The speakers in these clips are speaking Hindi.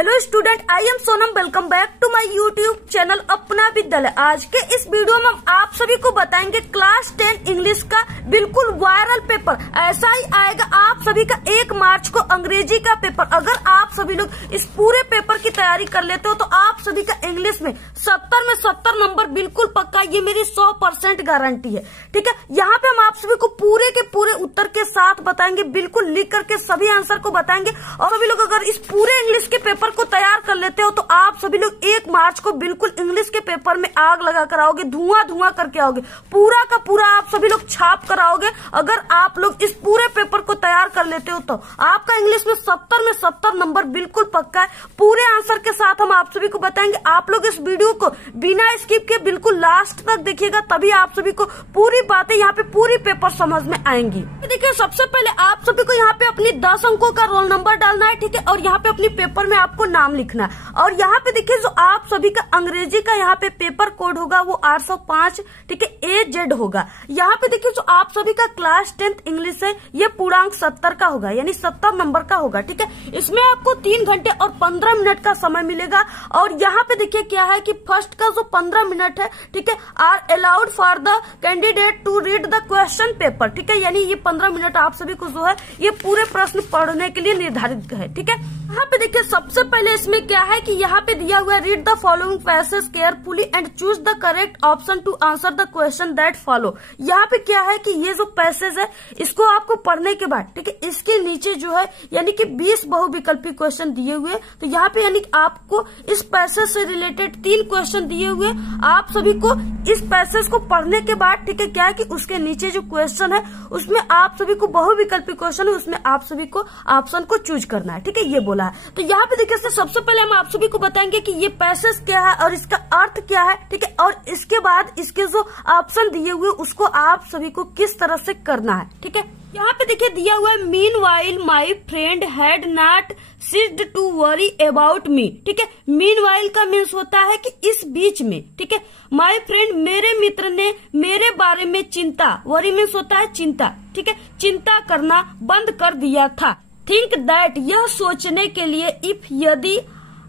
Hello student, I am Sonam. Welcome back to my YouTube channel Apna Vidyalaya. आज के इस वीडियो में हम आप सभी को बताएंगे क्लास 10 इंग्लिश का बिल्कुल वायरल पेपर। ऐसा ही आएगा आप सभी का 1 मार्च को अंग्रेजी का पेपर। अगर आप सभी लोग इस पूरे पेपर की तैयारी कर लेते हो तो आप सभी का इंग्लिश में 70 में 70 नंबर बिल्कुल पक्का, ये मेरी 100% गारंटी है। ठीक है, यहाँ पे हम आप सभी को पूरे के पूरे उत्तर के साथ बताएंगे, बिल्कुल लिख करके सभी आंसर को बताएंगे। और सभी लोग अगर इस पूरे इंग्लिश के पेपर को तैयार कर लेते हो तो आप सभी लोग 1 मार्च को बिल्कुल इंग्लिश के पेपर में आग लगा कर आओगे, धुआं धुआं करके आओगे, पूरा का पूरा आप सभी लोग छाप कर आओगे। अगर आप लोग इस पूरे पेपर को तैयार कर लेते हो तो आपका इंग्लिश में 70 में 70 नंबर बिल्कुल पक्का है। पूरे आंसर के साथ हम आप सभी को बताएंगे। आप लोग इस वीडियो को बिना स्किप के बिल्कुल लास्ट तक देखिएगा, तभी आप सभी को पूरी बातें यहाँ पे पूरी पेपर समझ में आएंगी। देखिए, सबसे पहले आप सभी को यहाँ पे अपनी 10 अंकों का रोल नंबर डालना है। ठीक है, और यहाँ पे अपनी पेपर में आपको नाम लिखना है। और यहाँ पे देखिए, जो आप सभी का अंग्रेजी का यहाँ पे पेपर कोड होगा वो 805, ठीक है, AZ होगा। यहाँ पे देखिए, जो आप सभी का क्लास 10 इंग्लिश है ये पूर्णांक 70 का होगा, यानी 70 नंबर का होगा। ठीक है, इसमें आपको 3 घंटे और 15 मिनट का समय मिलेगा। और यहाँ पे देखिए क्या है कि फर्स्ट का जो 15 मिनट है, ठीक है, are allowed for the candidate to read the question paper. ठीक है, यानी ये 15 मिनट आप सभी को जो है ये पूरे प्रश्न पढ़ने के लिए निर्धारित है। ठीक है, यहाँ पे देखिए सबसे पहले इसमें क्या है कि यहाँ पे दिया हुआ है, read the following passage carefully and choose the correct option to answer the question that follow. यहाँ पे क्या है कि ये जो पैसेज है इसको आपको पढ़ने के बाद, ठीक है, इसके नीचे जो है यानी कि 20 बहुविकल्पी क्वेश्चन दिए हुए। तो यहाँ पे यानी आपको इस पैसेज से रिलेटेड 3 क्वेश्चन दिए हुए। आप सभी को इस पैसेज को पढ़ने के बाद, ठीक है, क्या है कि उसके नीचे जो क्वेश्चन है उसमें आप सभी को बहुविकल्पी क्वेश्चन है, उसमें आप सभी को ऑप्शन को चूज करना है। ठीक है, ये बोला है। तो यहाँ पे देखिए सबसे पहले हम आप सभी को बताएंगे कि ये पैसेज क्या है और इसका अर्थ क्या है। ठीक है, और इसके बाद इसके जो ऑप्शन दिए हुए उसको आप सभी को किस तरह से करना है। ठीक है, यहाँ पे देखिए दिया हुआ है, meanwhile my friend had not ceased to worry about me. ठीक है, मीनवाइल का मीन्स होता है कि इस बीच में। ठीक है, माई फ्रेंड मेरे मित्र ने मेरे बारे में चिंता, वरी मीन्स होता है चिंता। ठीक है, चिंता करना बंद कर दिया था। थिंक दैट, यह सोचने के लिए, इफ यदि,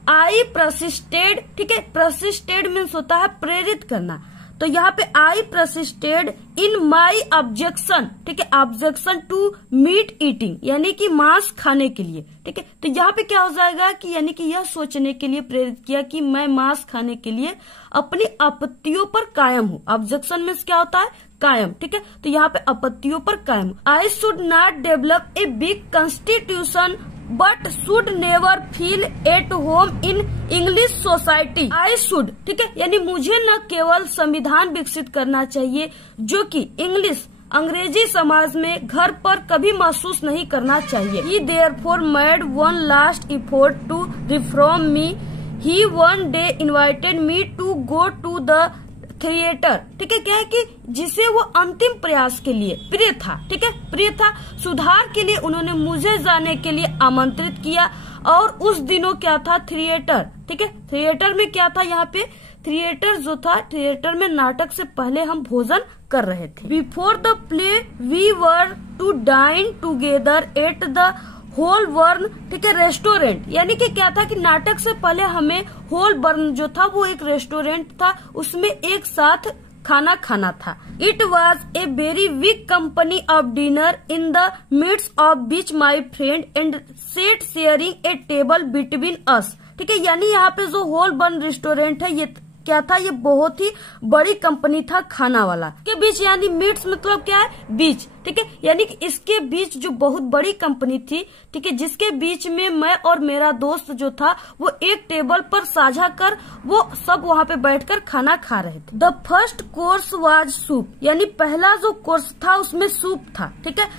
आई प्रसिस्टेड। ठीक है, प्रसिस्टेड मीन्स होता है प्रेरित करना। तो यहाँ पे आई प्रसिस्टेड इन माई ऑब्जेक्शन। ठीक है, ऑब्जेक्शन टू मीट ईटिंग, यानी कि मांस खाने के लिए। ठीक है, तो यहाँ पे क्या हो जाएगा कि यानी कि यह सोचने के लिए प्रेरित किया कि मैं मांस खाने के लिए अपनी आपत्तियों पर कायम हूँ। ऑब्जेक्शन मीन्स क्या होता है, कायम। ठीक है, तो यहाँ पे आपत्तियों पर कायम। I should not develop a big constitution but should never feel at home in English society. I should, ठीक है, यानी मुझे न केवल संविधान विकसित करना चाहिए जो कि इंग्लिश अंग्रेजी समाज में घर पर कभी महसूस नहीं करना चाहिए। He therefore made one last effort to reform me. He one day invited me to go to the theatre. ठीक है, क्या है कि जिसे वो अंतिम प्रयास के लिए प्रिय था, ठीक है, प्रिय था, सुधार के लिए उन्होंने मुझे जाने के लिए आमंत्रित किया। और उस दिनों क्या था, थिएटर। ठीक है, थिएटर में क्या था, यहाँ पे थिएटर जो था, थिएटर में नाटक से पहले हम भोजन कर रहे थे। Before the play we were to dine together at the Holborn, ठीक है, रेस्टोरेंट। यानी कि क्या था कि नाटक से पहले हमें होल बर्न जो था वो एक रेस्टोरेंट था, उसमें एक साथ खाना खाना था। It was a very weak company of dinner in the midst of which my friend and set sharing a table between us. ठीक है, यानी यहाँ पे जो होल बर्न रेस्टोरेंट है ये क्या था, ये बहुत ही बड़ी कंपनी था खाना वाला के बीच, यानी मिड्स मतलब क्या है, बीच। ठीक है, यानी कि इसके बीच जो बहुत बड़ी कंपनी थी, ठीक है, जिसके बीच में मैं और मेरा दोस्त जो था वो एक टेबल पर साझा कर वो सब वहाँ पे बैठकर खाना खा रहे थे। The first course was soup, यानी पहला जो कोर्स था उसमें सूप था। ठीक है,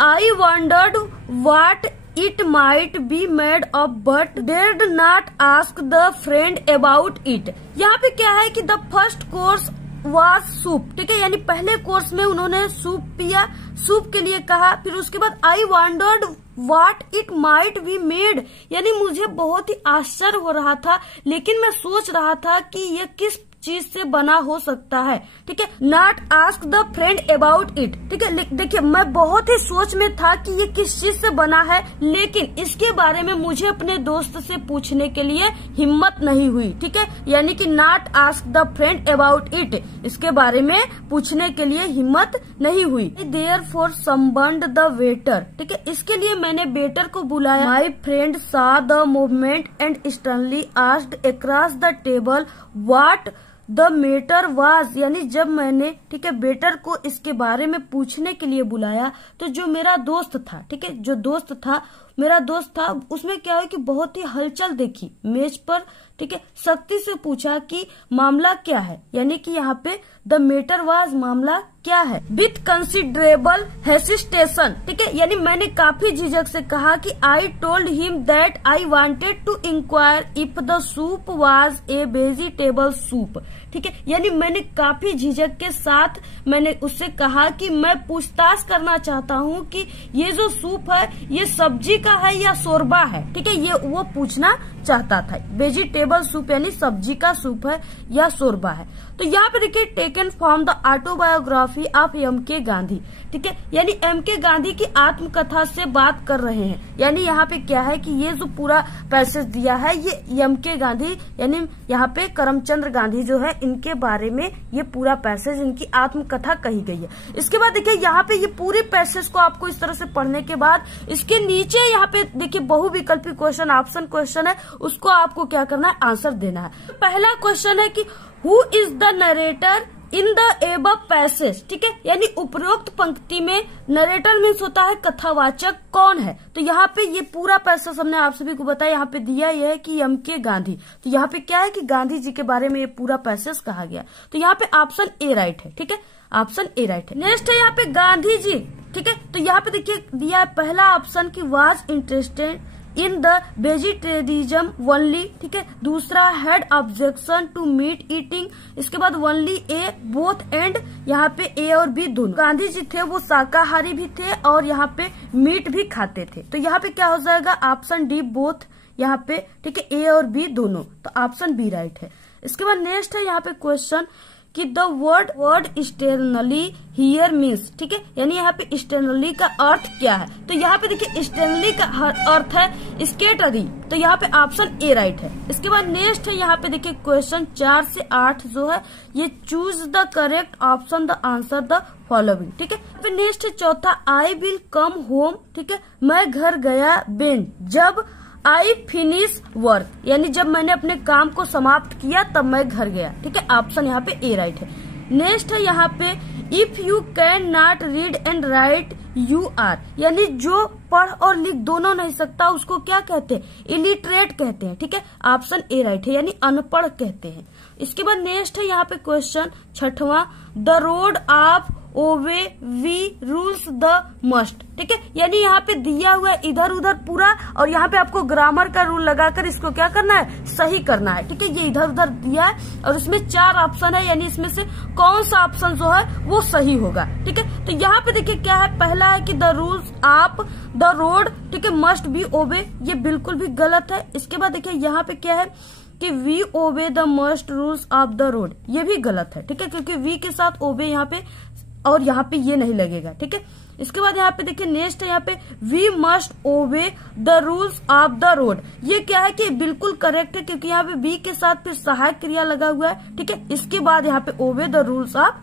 आई wandered what it might be made of but did not ask the friend about it. यहाँ पे क्या है कि the first course was soup. ठीक है, यानी पहले कोर्स में उन्होंने सूप पिया, सूप के लिए कहा। फिर उसके बाद आई wandered what it might be made, यानी मुझे बहुत ही आश्चर्य हो रहा था, लेकिन मैं सोच रहा था कि यह किस चीज से बना हो सकता है। ठीक है, not ask the friend about it. ठीक है, देखिए मैं बहुत ही सोच में था कि ये किस चीज से बना है, लेकिन इसके बारे में मुझे अपने दोस्त से पूछने के लिए हिम्मत नहीं हुई। ठीक है, यानी कि not ask the friend about it, इसके बारे में पूछने के लिए हिम्मत नहीं हुई। Therefore summoned the waiter. ठीक है, इसके लिए मैंने वेटर को बुलाया। My friend saw the movement and sternly asked across the table what the matter was. यानी जब मैंने, ठीक है, वेटर को इसके बारे में पूछने के लिए बुलाया, तो जो मेरा दोस्त था, ठीक है, जो दोस्त था, मेरा दोस्त था, उसमें क्या है कि बहुत ही हलचल देखी मेज पर। ठीक है, सख्ती से पूछा कि मामला क्या है, यानी कि यहाँ पे द मैटर वाज, मामला क्या है। With considerable hesitation. ठीक है, यानी मैंने काफी झिझक से कहा कि I told him that I wanted to inquire if the soup was a vegetable soup. ठीक है, यानी मैंने काफी झिझक के साथ मैंने उससे कहा कि मैं पूछताछ करना चाहता हूँ कि ये जो सूप है ये सब्जी का है या शोरबा है। ठीक है, ये वो पूछना चाहता था। वेजिटेबल सूप यानी सब्जी का सूप है या शोरबा है। तो यहाँ पे देखिए taken from the autobiography of MK. Gandhi. ठीक है, यानी एम.के. गांधी की आत्मकथा से बात कर रहे हैं। यानी यहाँ पे क्या है कि ये जो पूरा पैसेज दिया है ये एम.के. गांधी यानी यहाँ पे करमचंद गांधी जो है इनके बारे में ये पूरा पैसेज, इनकी आत्मकथा कही गई है। इसके बाद देखिए यहाँ पे ये पूरे पैसेज को आपको इस तरह से पढ़ने के बाद इसके नीचे यहाँ पे देखिए बहुविकल्पी क्वेश्चन, ऑप्शन क्वेश्चन है, उसको आपको क्या करना है, आंसर देना है। पहला क्वेश्चन है कि who is the narrator in the above passage. ठीक है, यानी उपरोक्त पंक्ति में नरेटर मीन्स होता है कथावाचक, कौन है। तो यहाँ पे ये पूरा पैसेज हमने आप सभी को बताया, यहाँ पे दिया यह है कि एम.के. गांधी। तो यहाँ पे क्या है कि गांधी जी के बारे में ये पूरा पैसेज कहा गया। तो यहाँ पे ऑप्शन ए राइट है। ठीक है, ऑप्शन ए राइट है। नेक्स्ट है यहाँ पे गांधी जी। ठीक है, तो यहाँ पे देखिए दिया है पहला ऑप्शन की was interested in the vegetarianism only. ठीक है, दूसरा had objection to meat eating. इसके बाद ओनली ए, बोथ एंड, यहाँ पे ए और बी दोनों। गांधी जी थे वो शाकाहारी भी थे और यहाँ पे मीट भी खाते थे। तो यहाँ पे क्या हो जाएगा, ऑप्शन डी बोथ यहाँ पे। ठीक है, ए और बी दोनों, तो ऑप्शन बी राइट है। इसके बाद नेक्स्ट है यहाँ पे क्वेश्चन कि द वर्ड स्टेरनली हियर मीन्स। ठीक है, यानी यहाँ पे स्टेरनली का अर्थ क्या है। तो यहाँ पे देखिए स्टेरनली का अर्थ है स्केटरी। तो यहाँ पे ऑप्शन ए राइट है। इसके बाद नेक्स्ट है यहाँ पे देखिए क्वेश्चन 4 से 8 जो है ये choose the correct option the answer the following. ठीक है, फिर नेक्स्ट है चौथा आई विल कम होम। ठीक है, मैं घर गया बेन जब आई फिनिश वर्क, यानी जब मैंने अपने काम को समाप्त किया तब मैं घर गया। ठीक है, ऑप्शन यहाँ पे ए राइट है। नेक्स्ट है यहाँ पे if you can not read and write you are, यानी जो पढ़ और लिख दोनों नहीं सकता उसको क्या कहते हैं, इलिटरेट कहते हैं। ठीक है, ऑप्शन ए राइट है, यानी अनपढ़ कहते हैं। इसके बाद नेक्स्ट है यहाँ पे क्वेश्चन 6वां the road of obey we rules the must. ठीक है, यानी यहाँ पे दिया हुआ है इधर उधर पूरा, और यहाँ पे आपको ग्रामर का रूल लगाकर इसको क्या करना है, सही करना है। ठीक है, ये इधर उधर दिया है और इसमें 4 ऑप्शन है, यानी इसमें से कौन सा ऑप्शन जो है वो सही होगा। ठीक है, तो यहाँ पे देखिए क्या है, पहला है कि the rules of the road, ठीक है, मस्ट बी ओबे, ये बिल्कुल भी गलत है। इसके बाद देखिए यहाँ पे क्या है कि we obey the must rules of the road, ये भी गलत है। ठीक है, क्योंकि वी के साथ ओबे यहाँ पे और यहाँ पे ये नहीं लगेगा। ठीक है, इसके बाद यहाँ पे देखिए नेक्स्ट है यहाँ पे we must obey the rules of the road, ये क्या है कि बिल्कुल करेक्ट है, क्योंकि यहाँ पे बी के साथ फिर सहायक क्रिया लगा हुआ है। ठीक है, इसके बाद यहाँ पे ओबे द रूल्स ऑफ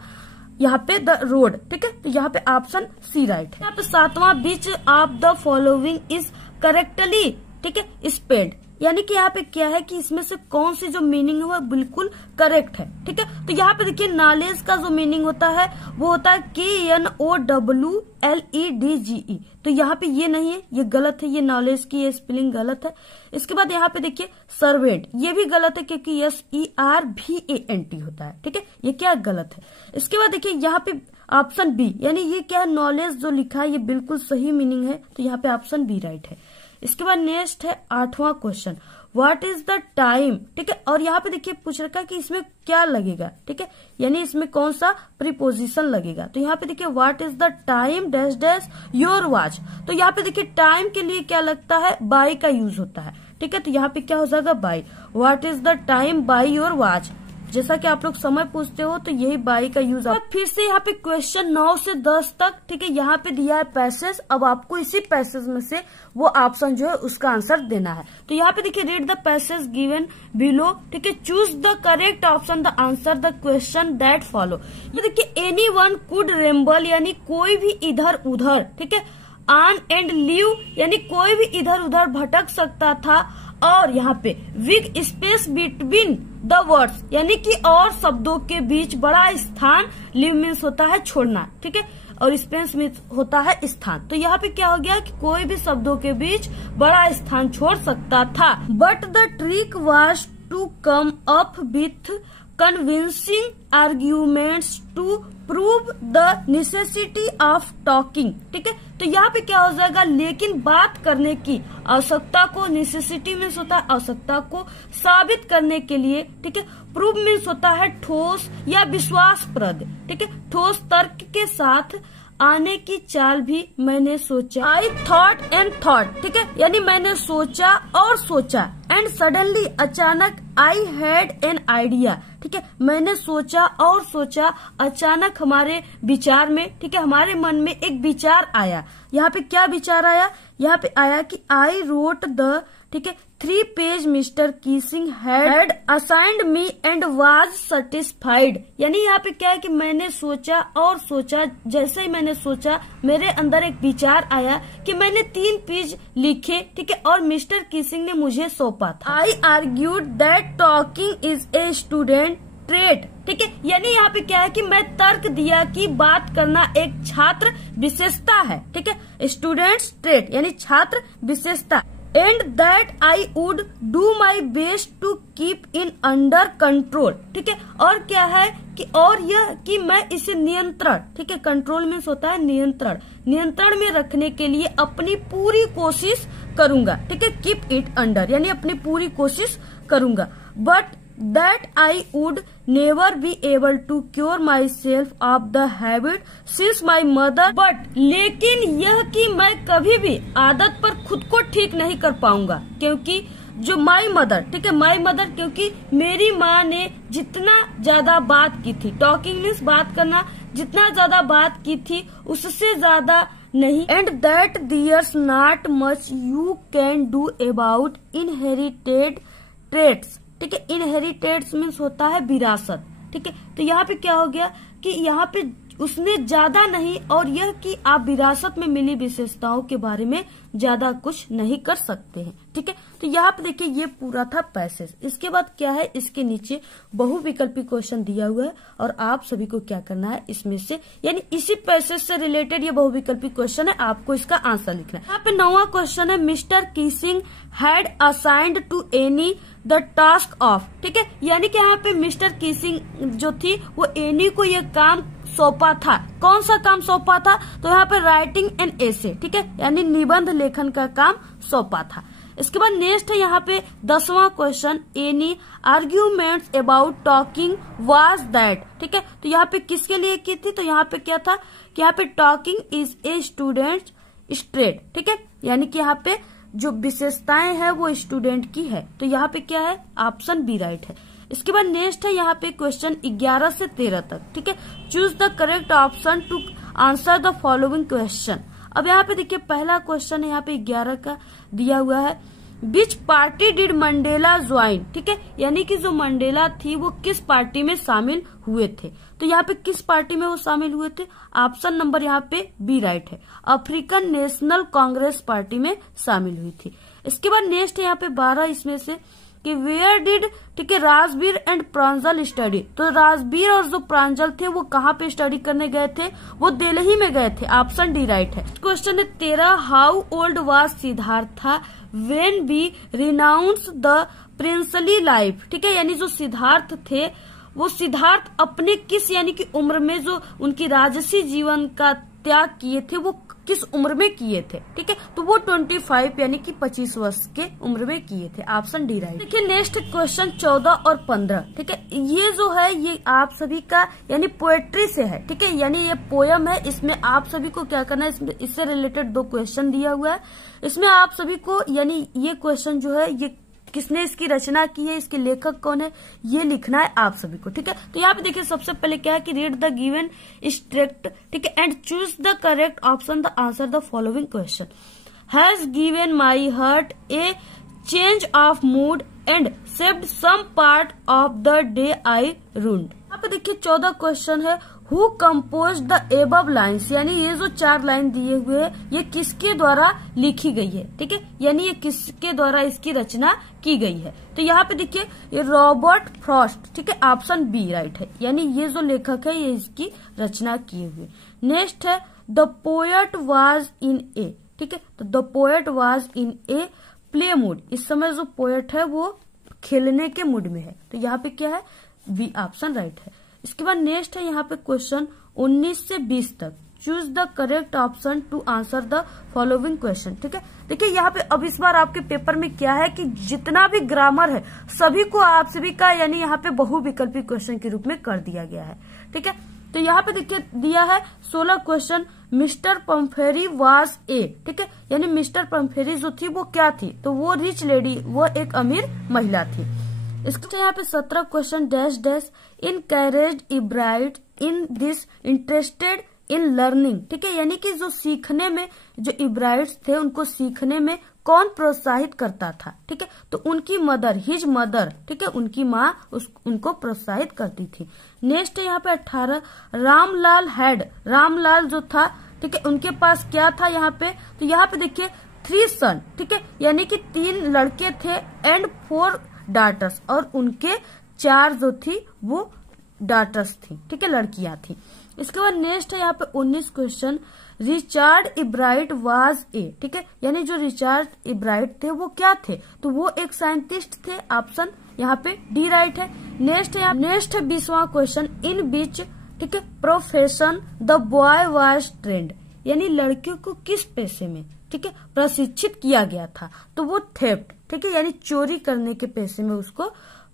यहाँ पे द रोड। ठीक है, तो यहाँ पे ऑप्शन सी राइट है। यहाँ पे 7वां which of the following is correctly, ठीक है, स्पेल्ड, यानी कि यहाँ पे क्या है कि इसमें से कौन सी जो मीनिंग है वो बिल्कुल करेक्ट है। ठीक है, तो यहाँ पे देखिए नॉलेज का जो मीनिंग होता है वो होता है KNOWLEDGE, तो यहाँ पे ये नहीं है, ये गलत है, ये नॉलेज की ये स्पेलिंग गलत है। इसके बाद यहाँ पे देखिए सर्वेंट, ये भी गलत है क्योंकि SERVANT होता है। ठीक है, ये क्या गलत है। इसके बाद देखिए यहाँ पे ऑप्शन बी, यानी ये क्या है, नॉलेज जो लिखा है ये बिल्कुल सही मीनिंग है, तो यहाँ पे ऑप्शन बी राइट है। इसके बाद नेक्स्ट है 8वां question what is the time. ठीक है, और यहाँ पे देखिए पूछ रखा है कि इसमें क्या लगेगा। ठीक है, यानी इसमें कौन सा प्रीपोजिशन लगेगा। तो यहाँ पे देखिए what is the time dash dash your watch, तो यहाँ पे देखिए टाइम के लिए क्या लगता है, बाय का यूज होता है। ठीक है, तो यहाँ पे क्या हो जाएगा, by. What is the time by your watch, जैसा कि आप लोग समय पूछते हो तो यही बाई का यूज। अब फिर से यहाँ पे क्वेश्चन 9 से 10 तक, ठीक है, यहाँ पे दिया है पैसेज। अब आपको इसी पैसेज में से वो ऑप्शन जो है उसका आंसर देना है। तो यहाँ पे देखिए, read the passage given below, ठीक है, choose the correct option the answer the question that follow. ये देखिए, एनी वन कुड रेम्बल यानी कोई भी इधर उधर, ठीक है, ऑन एंड लीव यानी कोई भी इधर उधर भटक सकता था, और यहाँ पे big space between the words यानी कि और शब्दों के बीच बड़ा स्थान, लिव मीन्स होता है छोड़ना, ठीक है, और स्पेस मीन्स होता है स्थान। तो यहाँ पे क्या हो गया कि कोई भी शब्दों के बीच बड़ा स्थान छोड़ सकता था। But the trick was to come up with convincing arguments to prove the necessity of talking, ठीक है। तो यहाँ पे क्या हो जाएगा, लेकिन बात करने की आवश्यकता को, नेसेसिटी मीन्स होता है आवश्यकता को साबित करने के लिए, ठीक है। प्रूव मीन्स होता है ठोस या विश्वासप्रद, ठीक है, ठोस तर्क के साथ आने की चाल भी मैंने सोचा। आई थॉट एंड थॉट, ठीक है, यानी मैंने सोचा और सोचा। एंड सडनली अचानक, आई हैड एन आइडिया, ठीक है, मैंने सोचा और सोचा, अचानक हमारे विचार में, ठीक है, हमारे मन में एक विचार आया। यहाँ पे क्या विचार आया, यहाँ पे आया कि आई रोट द, ठीक है, 3 page mister Keesing had assigned me and was satisfied. यानी यहाँ पे क्या है कि मैंने सोचा और सोचा, जैसे ही मैंने सोचा मेरे अंदर एक विचार आया कि मैंने 3 पेज लिखे, ठीक है, और मिस्टर कीसिंग ने मुझे सौंपा था। I argued that talking is a student trait, ठीक है, यानी यहाँ पे क्या है कि मैं तर्क दिया कि बात करना एक छात्र विशेषता है, ठीक है, स्टूडेंट्स ट्रेट यानी छात्र विशेषता। And that I would do my best to keep in under control, ठीक है, और क्या है कि और यह कि मैं इसे नियंत्रण, ठीक है, कंट्रोल मीन्स होता है नियंत्रण, नियंत्रण में रखने के लिए अपनी पूरी कोशिश करूंगा, ठीक है, कीप इट अंडर यानी अपनी पूरी कोशिश करूंगा। But that I would never be able to cure myself of the habit since my mother, but लेकिन यह कि मैं कभी भी आदत पर खुद को ठीक नहीं कर पाऊंगा, क्योंकि जो माई मदर, ठीक है, माई मदर, क्योंकि मेरी माँ ने जितना ज्यादा बात की थी, टॉकिंग मीन्स बात करना, जितना ज्यादा बात की थी उससे ज्यादा नहीं। And that there's not much you can do about inherited traits, ठीक है, इनहेरिटेड्स मीन्स होता है विरासत, ठीक है। तो यहाँ पे क्या हो गया कि यहाँ पे उसने ज्यादा नहीं, और यह कि आप विरासत में मिली विशेषताओं के बारे में ज्यादा कुछ नहीं कर सकते हैं, ठीक है। तो यहाँ पे देखिए ये पूरा था पैसेज। इसके बाद क्या है, इसके नीचे बहुविकल्पी क्वेश्चन दिया हुआ है, और आप सभी को क्या करना है, इसमें से यानी इसी पैसेज से रिलेटेड ये बहुविकल्पी क्वेश्चन है, आपको इसका आंसर लिखना है। यहाँ पे 9वां क्वेश्चन है, mister Keesing had assigned to any the task of, ठीक है, यानी कि यहाँ पे मिस्टर कीसिंग जो थी वो एनी को ये काम सौंपा था। कौन सा काम सौंपा था, तो यहाँ पे राइटिंग एन एसे, ठीक है, यानी निबंध लेखन का काम सौंपा था। इसके बाद नेक्स्ट है यहाँ पे 10वां question, any arguments about talking was that, ठीक है, तो यहाँ पे किसके लिए की थी, तो यहाँ पे क्या था कि यहाँ पे talking is a student straight, ठीक है, यानी कि यहाँ पे जो विशेषताएं हैं वो स्टूडेंट की है। तो यहाँ पे क्या है, ऑप्शन बी राइट है। इसके बाद नेक्स्ट है यहाँ पे क्वेश्चन 11 से 13 तक, ठीक है, choose the correct option to answer the following question. अब यहाँ पे देखिए पहला क्वेश्चन है यहाँ पे 11 का दिया हुआ है, विच पार्टी डिड मंडेला ज्वाइन, ठीक है, यानी कि जो मंडेला थी वो किस पार्टी में शामिल हुए थे। तो यहाँ पे किस पार्टी में वो शामिल हुए थे, ऑप्शन नंबर यहाँ पे बी राइट है, अफ्रीकन नेशनल कांग्रेस पार्टी में शामिल हुई थी। इसके बाद नेक्स्ट है यहाँ पे 12 इसमें से कि वेयर डिड, ठीक है, राजवीर एंड प्रांजल स्टडी, तो राजवीर और जो प्रांजल थे वो कहाँ पे स्टडी करने गए थे, वो दिल्ली में गए थे, ऑप्शन डी राइट है। क्वेश्चन है 13, how old was Siddhartha when we renounce the princely life, ठीक है, यानी जो सिद्धार्थ थे वो सिद्धार्थ अपने किस यानी कि उम्र में जो उनकी राजसी जीवन का त्याग किए थे वो किस उम्र में किए थे, ठीक है, तो वो 25 यानी कि 25 वर्ष के उम्र में किए थे, ऑप्शन डी राइट। देखिए नेक्स्ट क्वेश्चन 14 और 15, ठीक है, ये जो है ये आप सभी का यानी पोएट्री से है, ठीक है, यानी ये पोयम है, इसमें आप सभी को क्या करना है, इससे रिलेटेड 2 क्वेश्चन दिया हुआ है, इसमें आप सभी को यानी ये क्वेश्चन जो है ये किसने इसकी रचना की है, इसके लेखक कौन है, ये लिखना है आप सभी को। ठीक है, तो यहाँ पे देखिए सबसे पहले क्या है कि रीड द गिवन स्ट्रक्ट, ठीक है, and choose the correct option the answer the following question. Has given my heart a change of mood and saved some part of the day I rued. यहाँ पे देखिए 14 क्वेश्चन है। Who compose the above lines, यानी ये जो 4 लाइन दिए हुए हैं ये किसके द्वारा लिखी गई है। ठीक है, यानी ये किसके द्वारा इसकी रचना की गई है। तो यहाँ पे देखिए ये रॉबर्ट फ्रॉस्ट, ठीक है, ऑप्शन बी राइट है, यानी ये जो लेखक है ये इसकी रचना किए हुए। नेक्स्ट है द पोएट वाज इन ए, ठीक है, तो the poet was in a play mood, इस समय जो पोएट है वो खेलने के मूड में है, तो यहाँ पे क्या है, बी ऑप्शन राइट है। इसके बाद नेक्स्ट है यहाँ पे क्वेश्चन 19 से 20 तक। Choose the correct option to answer the following question. ठीक है, देखिए यहाँ पे अब इस बार आपके पेपर में क्या है कि जितना भी ग्रामर है सभी को आप सभी का यानी यहाँ पे बहुविकल्पी क्वेश्चन के रूप में कर दिया गया है। ठीक है, तो यहाँ पे देखिए दिया है 16 क्वेश्चन। मिस्टर पम्फेरी वाज ए, ठीक है, यानी मिस्टर पम्फेरी जो थी वो क्या थी, तो वो रिच लेडी, वो एक अमीर महिला थी। इसके यहाँ पे 17 question dash dash encourage Ebright in this interested in learning, ठीक है, यानी कि जो सीखने में, जो इब्राइट्स थे उनको सीखने में कौन प्रोत्साहित करता था। ठीक है, तो उनकी मदर, हिज मदर, ठीक है, उनकी माँ उनको प्रोत्साहित करती थी। नेक्स्ट है यहाँ पे 18 रामलाल हैड, रामलाल जो था, ठीक है, उनके पास क्या था यहाँ पे, तो यहाँ पे देखिए 3 सन, ठीक है, यानी कि 3 लड़के थे एंड 4 डाटर्स, और उनके 4 जो थी वो डाटर्स थी, ठीक है, लड़कियां थी। इसके बाद नेक्स्ट है यहाँ पे 19 question. Richard Ebright was a, ठीक है, यानी जो रिचार्ड इब्राइट थे वो क्या थे, तो वो एक साइंटिस्ट थे, ऑप्शन यहाँ पे डी राइट है। नेक्स्ट है 20वां क्वेश्चन। इन बीच, ठीक है, profession the boy was trend, यानी लड़कियों को किस पेशे में, ठीक है, प्रशिक्षित किया गया था, तो वो थेफ्ट, ठीक है, यानी चोरी करने के पेशे में उसको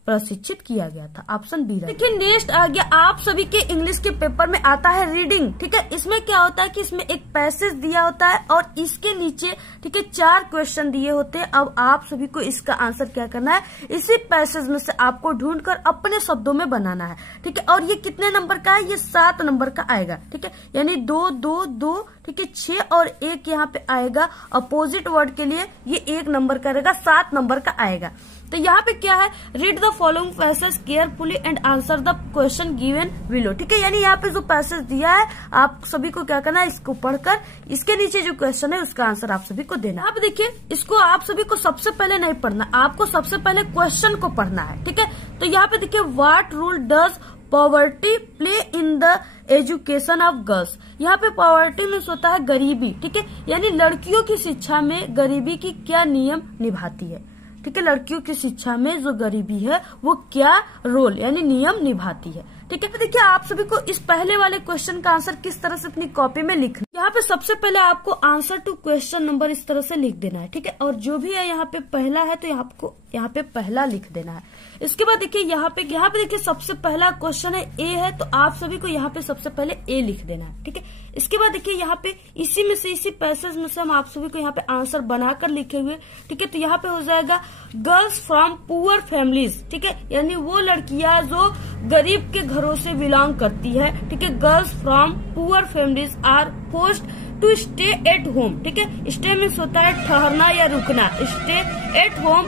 प्रशिक्षित किया गया था, ऑप्शन बी। देखिए नेक्स्ट आ गया आप सभी के इंग्लिश के पेपर में आता है रीडिंग। ठीक है, इसमें क्या होता है कि इसमें एक पैसेज दिया होता है और इसके नीचे, ठीक है, 4 क्वेश्चन दिए होते हैं। अब आप सभी को इसका आंसर क्या करना है, इसी पैसेज में से आपको ढूंढकर अपने शब्दों में बनाना है। ठीक है, और ये कितने नंबर का है, ये 7 नंबर का आएगा। ठीक है, यानी 2 2 2, ठीक है, 6 और 1 यहाँ पे आएगा। अपोजिट वर्ड के लिए ये 1 नंबर का रहेगा, 7 नंबर का आएगा। तो यहाँ पे क्या है, read the following passage carefully and answer the question given below. ठीक है, यानी यहाँ पे जो पैसेज दिया है आप सभी को क्या करना है, इसको पढ़कर इसके नीचे जो क्वेश्चन है उसका आंसर आप सभी को देना। अब देखिए इसको आप सभी को सबसे पहले नहीं पढ़ना, आपको सबसे पहले क्वेश्चन को पढ़ना है। ठीक है, तो यहाँ पे देखिए what role does poverty play in the education of girls. यहाँ पे पॉवर्टी मीन्स होता है गरीबी। ठीक है, यानी लड़कियों की शिक्षा में गरीबी की क्या नियम निभाती है। ठीक है, लड़कियों की शिक्षा में जो गरीबी है वो क्या रोल यानी नियम निभाती है। ठीक है, तो देखिए आप सभी को इस पहले वाले क्वेश्चन का आंसर किस तरह से अपनी कॉपी में लिखना। यहाँ पे सबसे पहले आपको आंसर टू क्वेश्चन नंबर इस तरह से लिख देना है। ठीक है, और जो भी है यहाँ पे पहला है तो आपको यहाँ पे पहला लिख देना है। इसके बाद देखिए यहाँ पे देखिए सबसे पहला क्वेश्चन है ए है, तो आप सभी को यहाँ पे सबसे पहले ए लिख देना है। ठीक है, इसके बाद देखिए यहाँ पे इसी में से, इसी पैसेज में से हम आप सभी को यहाँ पे आंसर बनाकर लिखे हुए। ठीक है, तो यहाँ पे हो जाएगा गर्ल्स फ्रॉम पुअर फैमिलीज। ठीक है, यानी वो लड़कियां जो गरीब के घरों से बिलोंग करती है। ठीक है, girls from poor families are forced to stay at home. ठीक है, स्टे मीन्स होता है ठहरना या रुकना, stay at home